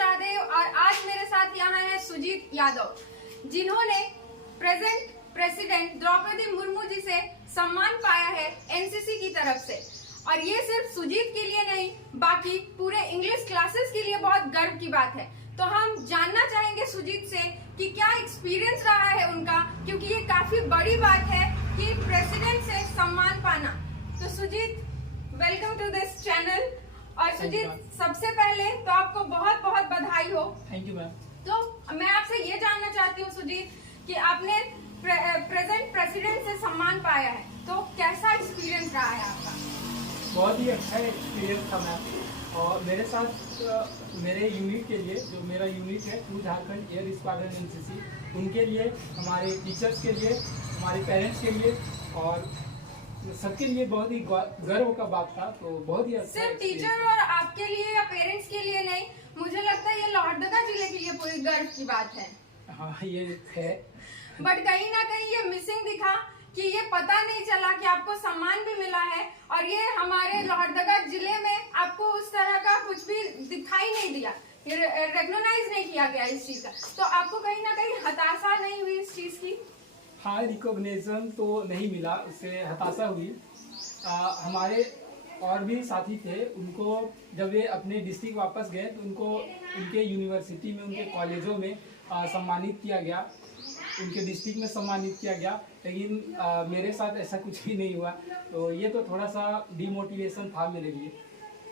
राधे। और आज मेरे साथ यहाँ है सुजीत यादव, जिन्होंने प्रेजेंट प्रेसिडेंट द्रौपदी मुर्मू जी से सम्मान पाया है एनसीसी की तरफ से। और ये सिर्फ सुजीत के लिए नहीं, बाकी पूरे इंग्लिश क्लासेस के लिए बहुत गर्व की बात है। तो हम जानना चाहेंगे सुजीत से कि क्या एक्सपीरियंस रहा है उनका, क्योंकि ये काफी बड़ी बात है कि प्रेसिडेंट से सम्मान पाना। तो Sujit, welcome to this channel. और सुजीत, सबसे पहले तो आपको बहुत बहुत बधाई हो। Thank you ma'am. तो मैं आपसे ये जानना चाहती हूँ सुजीत कि आपने प्रेजेंट प्रेसिडेंट से सम्मान पाया है, तो कैसा एक्सपीरियंस रहा है आपका? बहुत ही अच्छा एक्सपीरियंस था मैम। और मेरे साथ मेरे यूनिट के लिए, जो मेरा यूनिट है two Jharkhand air squadron NCC, उनके लिए, हमारे टीचर्स के लिए, हमारे पेरेंट्स के लिए और सबके लिए बहुत ही गर्व का बात था। तो बहुत ही अच्छा। सिर्फ टीचर और आपके लिए या पेरेंट्स के लिए नहीं, मुझे लगता है ये लोहरदगा जिले के लिए पूरी गर्व की बात है। हाँ, ये है। बट कहीं ना कहीं ये मिसिंग दिखा कि ये पता नहीं चला कि आपको सम्मान भी मिला है, और ये हमारे लोहरदगा जिले में आपको उस तरह का कुछ भी दिखाई नहीं दिया, रिकॉग्नाइज नहीं किया गया इस चीज का। तो आपको कहीं ना कहीं हताशा नहीं हुई इस चीज की? हाँ, रिकॉग्निशन तो नहीं मिला, उससे हताशा हुई। हमारे और भी साथी थे, उनको जब वे अपने डिस्ट्रिक्ट वापस गए तो उनको उनके यूनिवर्सिटी में, उनके कॉलेजों में सम्मानित किया गया, उनके डिस्ट्रिक्ट में सम्मानित किया गया। लेकिन मेरे साथ ऐसा कुछ भी नहीं हुआ, तो ये तो थोड़ा सा डिमोटिवेशन था मेरे लिए।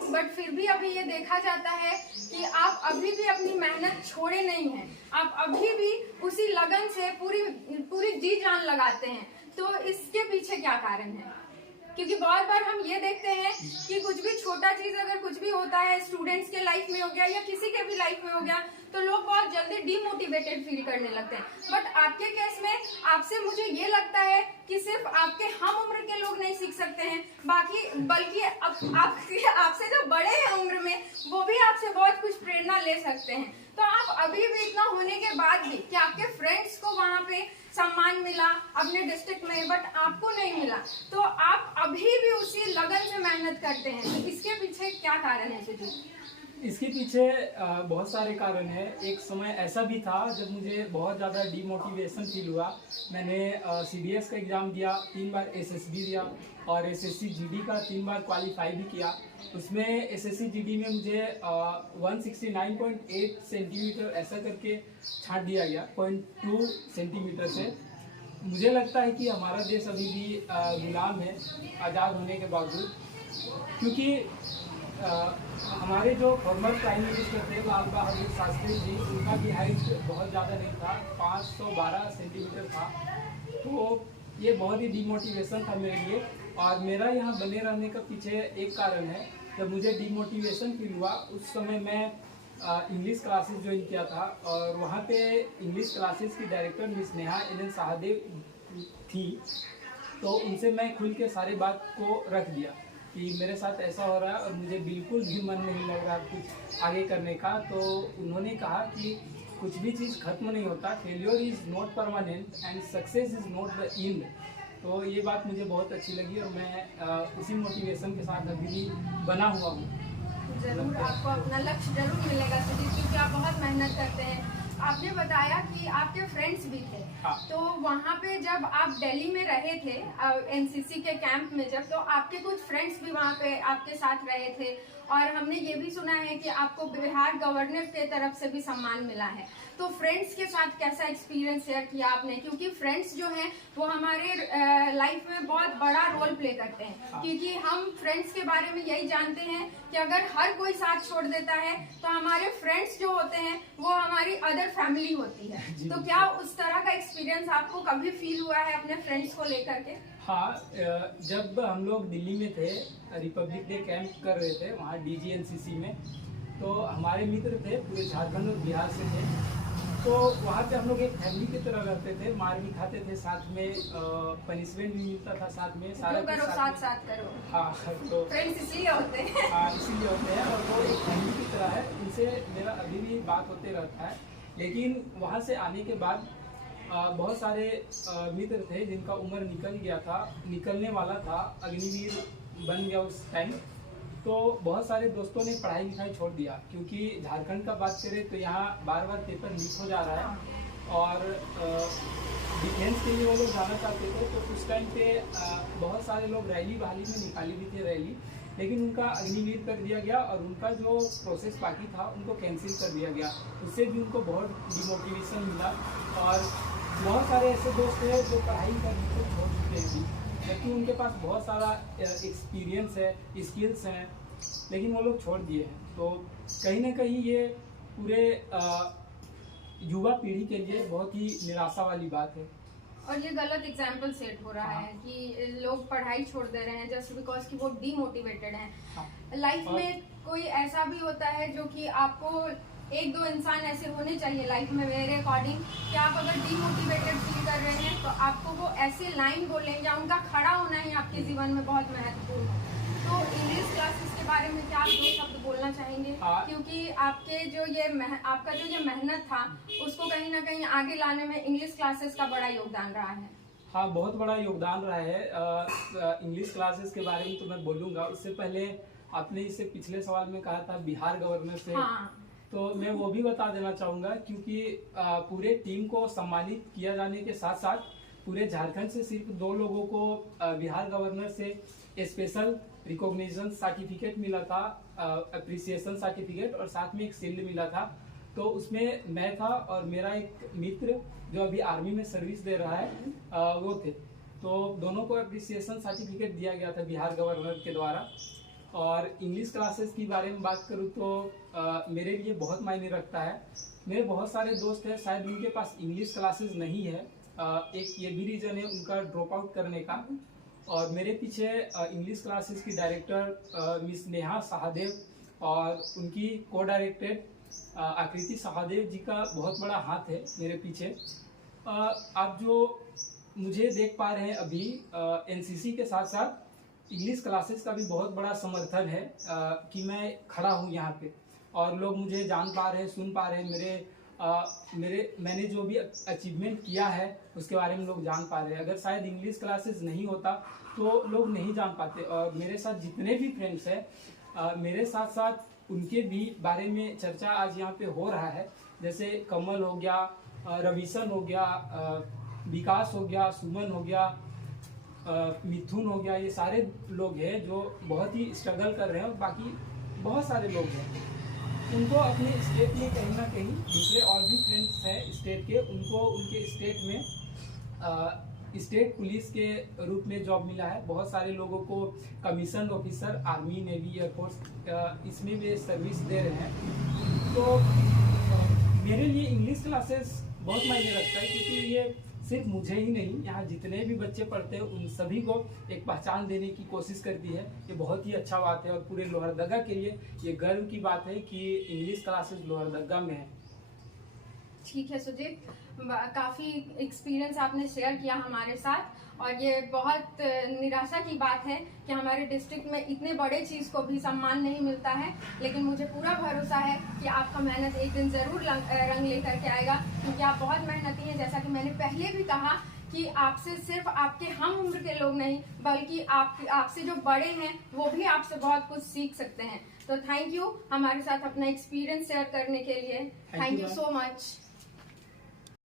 बट फिर भी अभी ये देखा जाता है कि आप अभी भी अपनी मेहनत छोड़े नहीं हैं, आप अभी भी उसी लगन से पूरी जी जान लगाते हैं। तो इसके पीछे क्या कारण है? क्योंकि बहुत बार हम ये देखते हैं कि कुछ भी छोटा चीज अगर कुछ भी होता है, स्टूडेंट्स के लाइफ में हो गया या किसी के भी लाइफ में हो गया, तो लोग बहुत जल्दी डिमोटिवेटेड फील करने लगते हैं। बट आपके केस में आपसे मुझे ये लगता है कि सिर्फ आपके हम उम्र के लोग नहीं सीख सकते हैं, बल्कि आपसे जो बड़े हैं उम्र में, वो भी आपसे बहुत कुछ प्रेरणा ले सकते हैं। तो आप अभी भी इतना होने के बाद भी कि आपके फ्रेंड्स को वहाँ पे सम्मान मिला अपने डिस्ट्रिक्ट में, बट आपको नहीं मिला, तो आप अभी भी उसी लगन से मेहनत करते हैं। तो इसके पीछे क्या कारण है सुजीत? इसके पीछे बहुत सारे कारण हैं। एक समय ऐसा भी था जब मुझे बहुत ज़्यादा डिमोटिवेशन फील हुआ। मैंने सीडीएस का एग्ज़ाम दिया, 3 बार एसएसबी दिया और एसएससी जीडी का 3 बार क्वालिफाई भी किया। उसमें एसएससी जीडी में मुझे 169.8 सेंटीमीटर ऐसा करके छांट दिया गया, 0.2 सेंटीमीटर से। मुझे लगता है कि हमारा देश अभी भी गुलाम है आज़ाद होने के बावजूद, क्योंकि हमारे जो फॉर्मर प्राइम मिनिस्टर थे लाल बहादुर शास्त्री जी, उनका भी हाइट बहुत ज़्यादा नहीं था, 512 सेंटीमीटर था। तो ये बहुत ही डिमोटिवेशन था मेरे लिए। और मेरा यहाँ बने रहने का पीछे एक कारण है, जब मुझे डिमोटिवेशन फील हुआ उस समय मैं इंग्लिश क्लासेस ज्वाइन किया था, और वहाँ पे इंग्लिश क्लासेस की director miss Neha N Sahdev थी। तो उनसे मैं खुल के सारी बात को रख दिया कि मेरे साथ ऐसा हो रहा है और मुझे बिल्कुल भी मन नहीं लग रहा कुछ आगे करने का। तो उन्होंने कहा कि कुछ भी चीज़ खत्म नहीं होता, failure is not permanent and success is not the end. तो ये बात मुझे बहुत अच्छी लगी और मैं उसी मोटिवेशन के साथ अभी भी बना हुआ हूँ। जरूर आपको अपना लक्ष्य जरूर मिलेगा सुजीत, क्योंकि आप बहुत मेहनत करते हैं। आपने बताया कि आपके फ्रेंड्स भी थे। हाँ। तो वहाँ पे जब आप दिल्ली में रहे थे एनसीसी के कैंप में, जब तो आपके कुछ फ्रेंड्स भी वहाँ पे आपके साथ रहे थे, और हमने ये भी सुना है कि आपको बिहार गवर्नर के तरफ से भी सम्मान मिला है। तो फ्रेंड्स के साथ कैसा एक्सपीरियंस शेयर किया आपने? क्योंकि फ्रेंड्स जो हैं वो हमारे लाइफ में बहुत बड़ा रोल प्ले करते हैं। हाँ। क्योंकि हम फ्रेंड्स के बारे में यही जानते हैं कि अगर हर कोई साथ छोड़ देता है तो हमारे फ्रेंड्स जो होते हैं वो हमारी अदर फैमिली होती है। तो क्या उस तरह का एक्सपीरियंस आपको कभी फील हुआ है अपने फ्रेंड्स को लेकर के? हाँ, जब हम लोग दिल्ली में थे, रिपब्लिक डे कैंप कर रहे थे वहाँ डीजीएनसीसी में, तो हमारे मित्र थे पूरे झारखंड और बिहार से थे। तो वहाँ पे हम लोग एक फैमिली की तरह रहते थे, मार भी खाते थे साथ में, पनिशमेंट भी मिलता था साथ में, सारा करो साथ करो। हाँ, तो फ्रेंड्स इसलिए होते हैं। हाँ, इसीलिए होते हैं, और वो एक फैमिली की तरह है। उनसे मेरा अभी भी बात होते रहता है। लेकिन वहाँ से आने के बाद बहुत सारे मित्र थे जिनका उम्र निकल गया था, निकलने वाला था, अग्निवीर बन गया उस टाइम। तो बहुत सारे दोस्तों ने पढ़ाई लिखाई छोड़ दिया, क्योंकि झारखंड का बात करें तो यहाँ बार बार पेपर लीक हो जा रहा है और डिफेंस के लिए वो लोग जाना चाहते थे। तो उस टाइम पे बहुत सारे लोग रैली बहाली में निकाली भी थी रैली, लेकिन उनका अग्निवीर कर दिया गया और उनका जो प्रोसेस बाकी था उनको कैंसिल कर दिया गया। उससे भी उनको बहुत डिमोटिवेशन मिला और बहुत सारे ऐसे दोस्त हैं जो पढ़ाई करने को छोड़ चुके हैं, जबकि उनके पास बहुत सारा एक्सपीरियंस है, स्किल्स हैं, लेकिन वो लोग छोड़ दिए हैं। तो कहीं ना कहीं ये पूरे युवा पीढ़ी के लिए बहुत ही निराशा वाली बात है। और ये गलत एग्जाम्पल सेट हो रहा है कि लोग पढ़ाई छोड़ दे रहे हैं जस्ट बिकॉज कि वो डीमोटिवेटेड हैं। लाइफ में कोई ऐसा भी होता है जो कि आपको एक दो इंसान ऐसे होने चाहिए लाइफ में, मेरे अकॉर्डिंग, कि आप अगर डीमोटिवेटेड फील कर रहे हैं तो आपको वो ऐसे लाइन बोलें या उनका खड़ा होना ही आपके जीवन में बहुत महत्वपूर्ण है। तो इंग्लिश क्लासेस के बारे में क्या आप दो शब्द बोलना चाहेंगे? क्योंकि आपके जो आपका जो ये मेहनत था उसको कहीं ना कहीं आगे लाने में इंग्लिश क्लासेस का बड़ा योगदान रहा है। हाँ, बहुत बड़ा योगदान रहा है इंग्लिश क्लासेस के बारे में तो मैं बोलूँगा। उससे पहले आपने इसे पिछले सवाल में कहा था बिहार गवर्नर से, तो मैं वो भी बता देना चाहूँगा, क्योंकि पूरे टीम को सम्मानित किया जाने के साथ साथ पूरे झारखंड से सिर्फ 2 लोगों को बिहार गवर्नर से स्पेशल रिकॉग्निशन सर्टिफिकेट मिला था, अप्रिसिएशन सर्टिफिकेट, और साथ में एक शील्ड मिला था। तो उसमें मैं था और मेरा एक मित्र जो अभी आर्मी में सर्विस दे रहा है वो थे। तो दोनों को अप्रिसिएशन सर्टिफिकेट दिया गया था बिहार गवर्नर के द्वारा। और इंग्लिश क्लासेस के बारे में बात करूँ तो मेरे लिए बहुत मायने रखता है। मेरे बहुत सारे दोस्त हैं, शायद उनके पास इंग्लिश क्लासेस नहीं है, एक ये भी रीज़न है उनका ड्रॉप आउट करने का। और मेरे पीछे इंग्लिश क्लासेस की डायरेक्टर मिस नेहा सहादेव और उनकी को डायरेक्टर आकृति सहादेव जी का बहुत बड़ा हाथ है मेरे पीछे। आप जो मुझे देख पा रहे हैं अभी, एनसीसी के साथ साथ इंग्लिश क्लासेस का भी बहुत बड़ा समर्थन है कि मैं खड़ा हूँ यहाँ पे, और लोग मुझे जान पा रहे हैं, सुन पा रहे हैं। मैंने जो भी अचीवमेंट किया है उसके बारे में लोग जान पा रहे हैं। अगर शायद इंग्लिश क्लासेस नहीं होता तो लोग नहीं जान पाते। और मेरे साथ जितने भी फ्रेंड्स हैं, मेरे साथ साथ उनके भी बारे में चर्चा आज यहाँ पे हो रहा है। जैसे कमल हो गया, रविशन हो गया, विकास हो गया, सुमन हो गया, मिथुन हो गया, ये सारे लोग हैं जो बहुत ही स्ट्रगल कर रहे हैं। और बाकी बहुत सारे लोग हैं, उनको अपने स्टेट में कहीं ना कहीं दूसरे और भी फ्रेंड्स हैं स्टेट के, उनको उनके स्टेट में स्टेट पुलिस के रूप में जॉब मिला है। बहुत सारे लोगों को commission officer army, navy, air force इसमें भी सर्विस दे रहे हैं। तो मेरे लिए इंग्लिश क्लासेस बहुत मायने रखता है, क्योंकि ये सिर्फ मुझे ही नहीं, यहाँ जितने भी बच्चे पढ़ते हैं उन सभी को एक पहचान देने की कोशिश करती है। ये बहुत ही अच्छा बात है और पूरे लोहरदगा के लिए ये गर्व की बात है कि इंग्लिश क्लासेस लोहरदगा में है। ठीक है सुजीत, काफ़ी एक्सपीरियंस आपने शेयर किया हमारे साथ, और ये बहुत निराशा की बात है कि हमारे डिस्ट्रिक्ट में इतने बड़े चीज़ को भी सम्मान नहीं मिलता है। लेकिन मुझे पूरा भरोसा है कि आपका मेहनत एक दिन ज़रूर रंग लेकर के आएगा, क्योंकि आप बहुत मेहनती हैं। जैसा कि मैंने पहले भी कहा कि आपसे सिर्फ आपके हम उम्र के लोग नहीं, बल्कि आपसे जो बड़े हैं वो भी आपसे बहुत कुछ सीख सकते हैं। तो थैंक यू हमारे साथ अपना एक्सपीरियंस शेयर करने के लिए। Thank you so much.